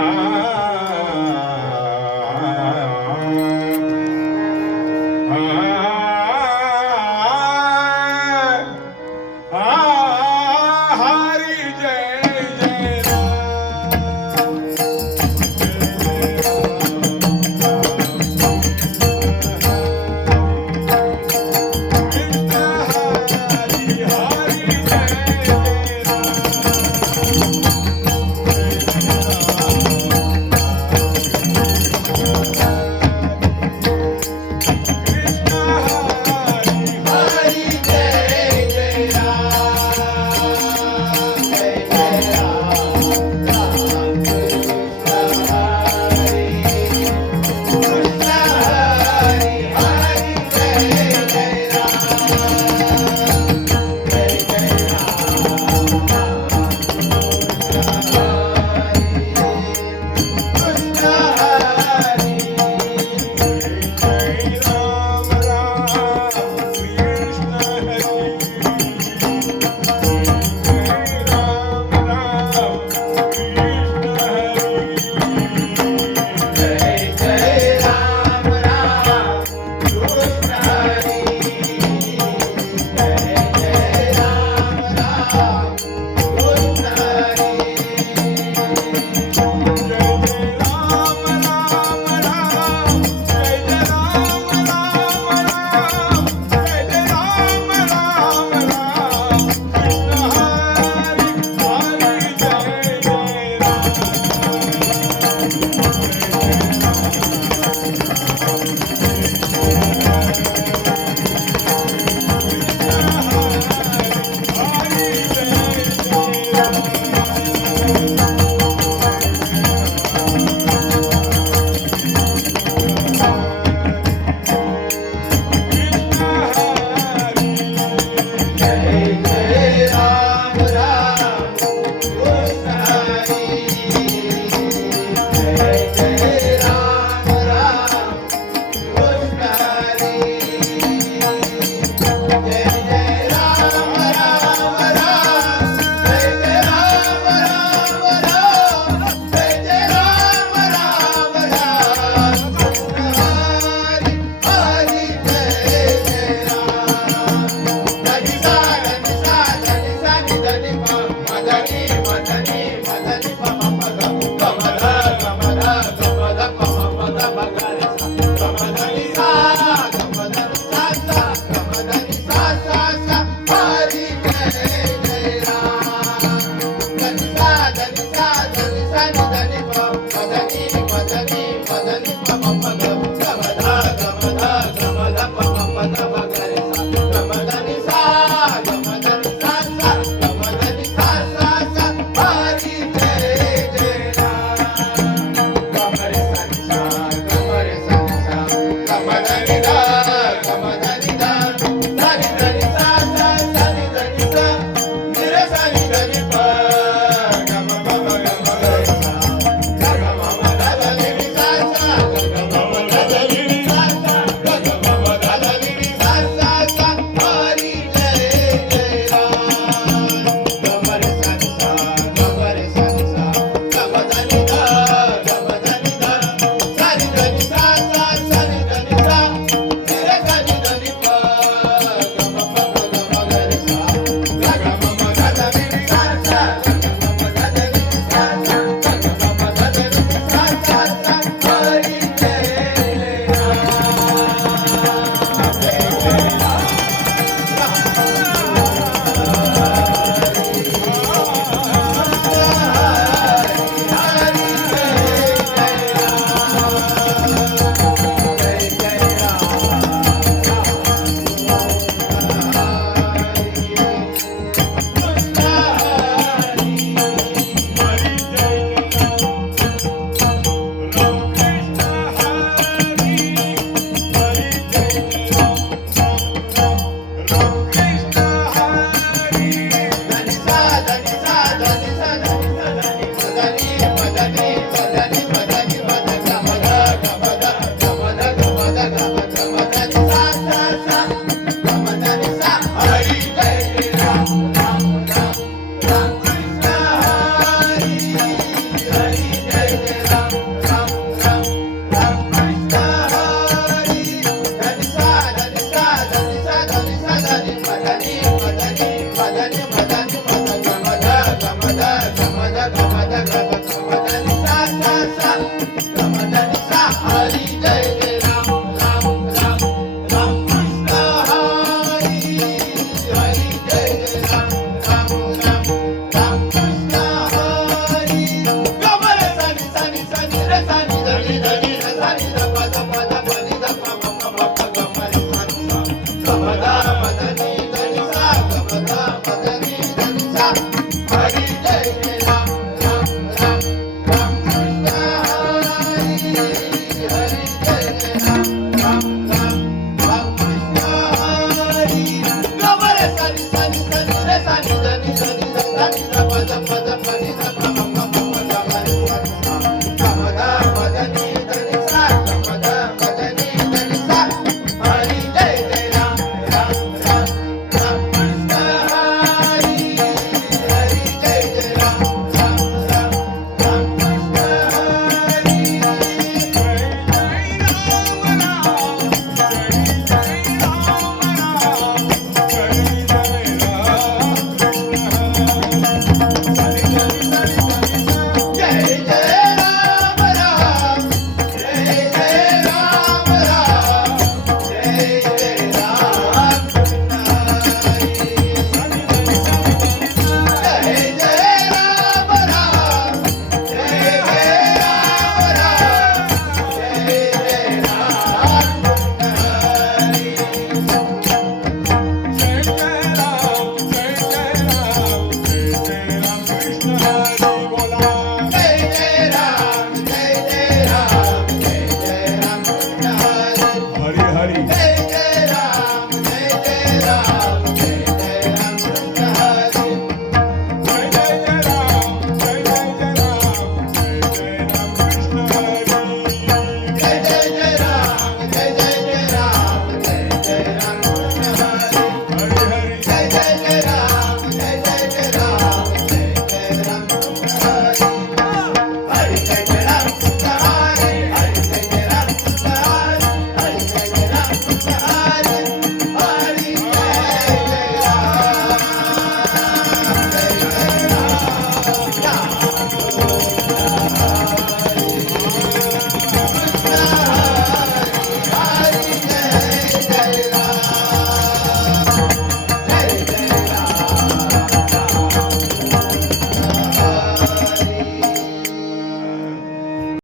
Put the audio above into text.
my